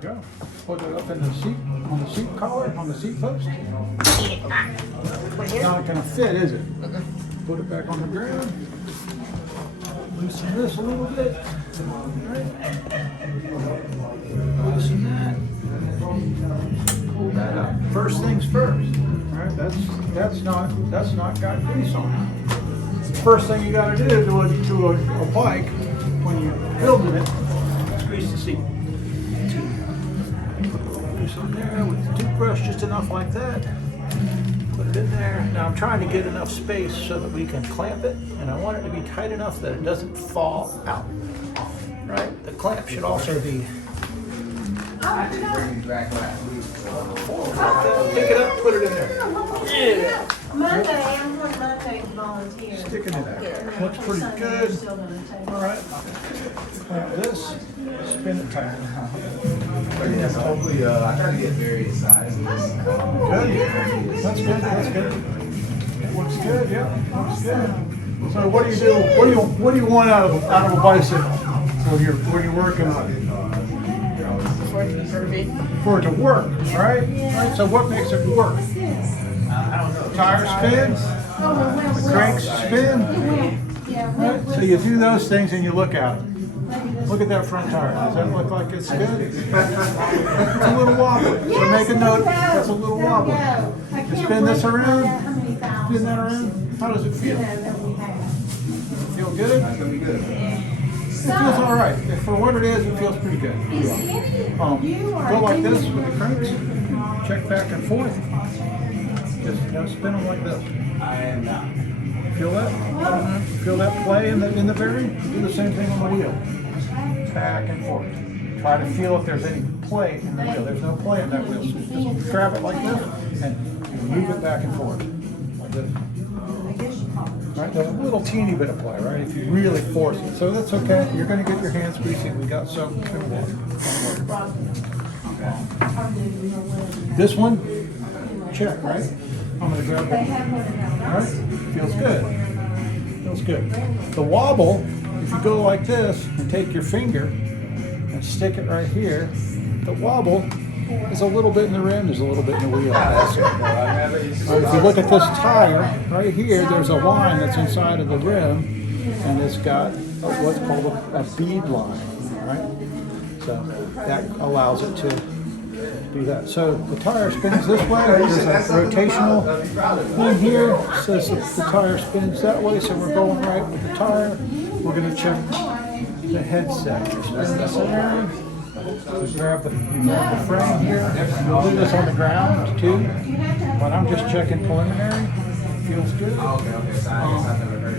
Go. Put it up in the seat, on the seat collar, on the seat post. Not gonna fit, is it? Put it back on the ground. Loosen this a little bit. Right. Loosen that. Pull that up. First things first. All right. That's not got grease on it. First thing you got to do to a bike when you're building it is grease the seat. On there with the toothbrush, just enough like that. Put it in there. Now I'm trying to get enough space so that we can clamp it, and I want it to be tight enough that it doesn't fall out. Right? The clamp should also be forward like that. Pick it up, put it in there. Yeah. Monday, I'm going Monday to volunteer. Sticking it out. Looks pretty good. All right. Clamp this. Spin it tight. Yes, hopefully, I try to get various sizes. Good. That's good. That's good. It looks good. Yeah, looks good. So, what do you do? What do you want out of a bicycle when you're working on it? For it to work, right? Right. So, what makes it work? Tire spins. The cranks spin. Right. So you do those things and you look at it. Look at that front tire. Does that look like it's good? It's a little wobbly. So make a note, that's a little wobbly. You spin this around, spin that around. How does it feel? Feel good? That's gonna be good. It feels all right. For what it is, it feels pretty good. Go like this with the cranks. Check back and forth. Just spin them like this. I am not. Feel that? Feel that play in the bearing? Do the same thing on the wheel. Back and forth. Try to feel if there's any play in the wheel. There's no play in that wheel. So just grab it like this and move it back and forth. Like this. Right? There's a little teeny bit of play, right? If you really force it. So that's okay. You're going to get your hands greasy. We got soap and water. This one, check, right? I'm going to grab it. All right? Feels good. Feels good. The wobble, if you go like this and take your finger and stick it right here, the wobble is a little bit in the rim, there's a little bit in the wheel. If you look at this tire right here, there's a line that's inside of the rim, and it's got what's called a bead line, right? So that allows it to do that. So the tire spins this way. There's a rotational thing here. It says the tire spins that way, so we're going right with the tire. We're going to check the headset. Spin this around. We grab the frame here. We'll do this on the ground too, but I'm just checking preliminary. Feels good.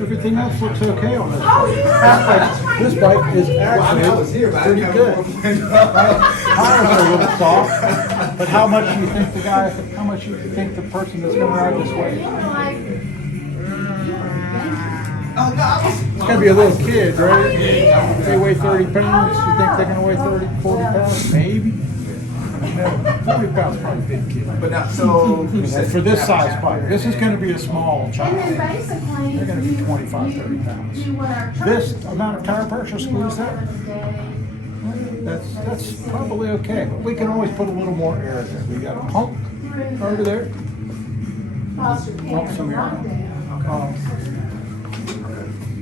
Everything else looks okay on this bike. This bike is actually pretty good. Tires are a little soft, but how much do you think the person that's going to ride this way? It's going to be a little kid, right? They weigh 30 pounds. You think they're going to weigh 30, 40 pounds? Maybe. No, 40 pounds is probably a big kid. But now, so For this size bike, this is going to be a small child. They're going to be 25, 30 pounds. This amount of tire pressure screws that. That's probably okay, but we can always put a little more air in there. We got a pump over there. Pump some air.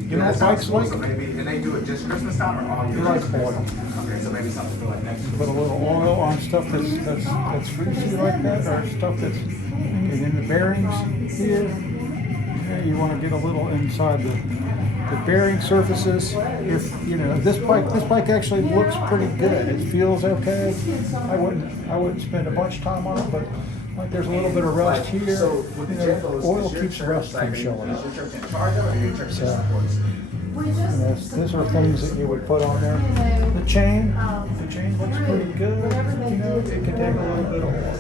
You know what bikes like? So maybe, and they do it just Christmas time or all year? You like oil. Okay, so maybe something for like next year. Put a little oil on stuff that's greasy like that, or stuff that's in the bearings here. Yeah, you want to get a little inside the bearing surfaces. If you know this bike actually looks pretty good. It feels okay. I wouldn't spend a bunch of time on it, but like there's a little bit of rust here. So with the Jeffos, Oil keeps rust from showing up. Is your church in charge of it or your church just So, supports it? these are things that you would put on there. The chain looks pretty good. You know, it can take a little bit of oil.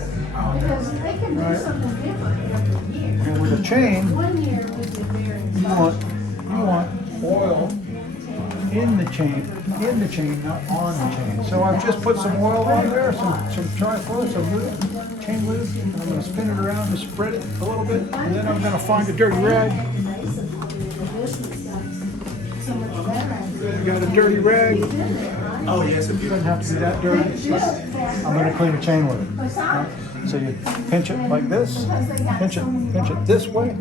Because they can do something different every year. And with a chain, One year we did very you want oil in the chain, not on the chain. So I've just put some oil on there, some trifluid, some lube, chain lube, and I'm gonna spin it around and spread it a little bit, and then I'm gonna find a dirty rag. I got a dirty rag. Oh, yes, if you Doesn't have to be that dirty. I'm gonna clean the chain with it. Right? So you pinch it like this, pinch it this way, and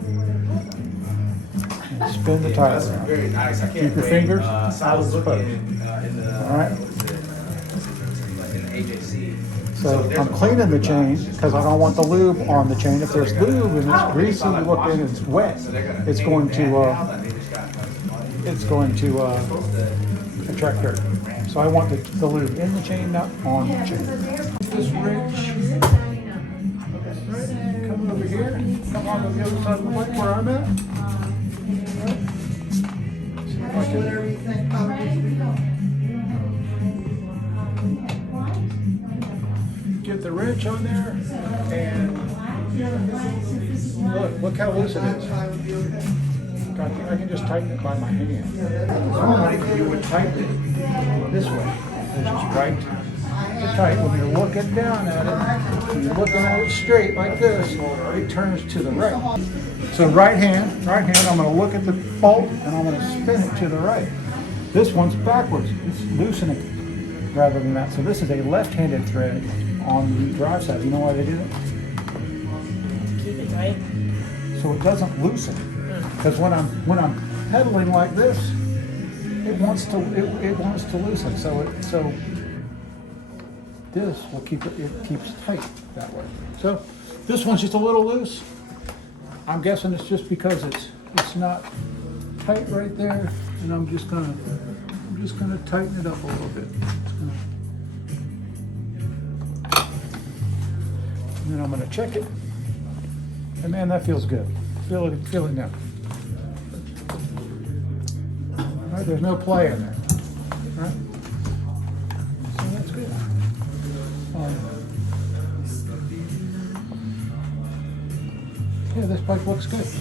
spin the tire That's around. very nice. I can't Keep your wait. fingers So I out was of the looking post. in the, All right. like in the AJC. So there's I'm a cleaning the chain bunch. because I don't want the lube on the chain. If there's lube and it's greasy looking, it's wet, it's going to attract dirt. So I want the lube in the chain, not on the chain. This wrench, come over here, come on to the other side of the bike where I'm at. See if I can get the wrench on there, and look how loose it is. I can just tighten it by my hand. Normally, you would tighten it this way, which is right tight. When you're looking down at it, when you're looking at it straight like this, it turns to the right. So right hand, I'm gonna look at the bolt and I'm gonna spin it to the right. This one's backwards, it's loosening rather than that. So this is a left-handed thread on the drive side. You know why they do that? Keep it tight. So it doesn't loosen. Because when I'm pedaling like this, it wants to loosen. So this will keep it keeps tight that way. So this one's just a little loose. I'm guessing it's just because it's not tight right there, and I'm just gonna tighten it up a little bit. And then I'm gonna check it. And man, that feels good. Feel it now. All right, there's no play in there. All right? So that's good. Yeah, this bike looks good. It's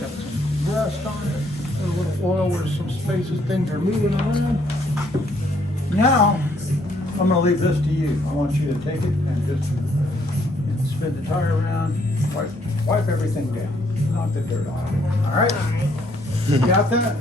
got some rust on it, a little oil where some spaces, things are moving around. Now, I'm gonna leave this to you. I want you to take it and just spin the tire around, wipe everything down, knock the dirt off. All right? You got that?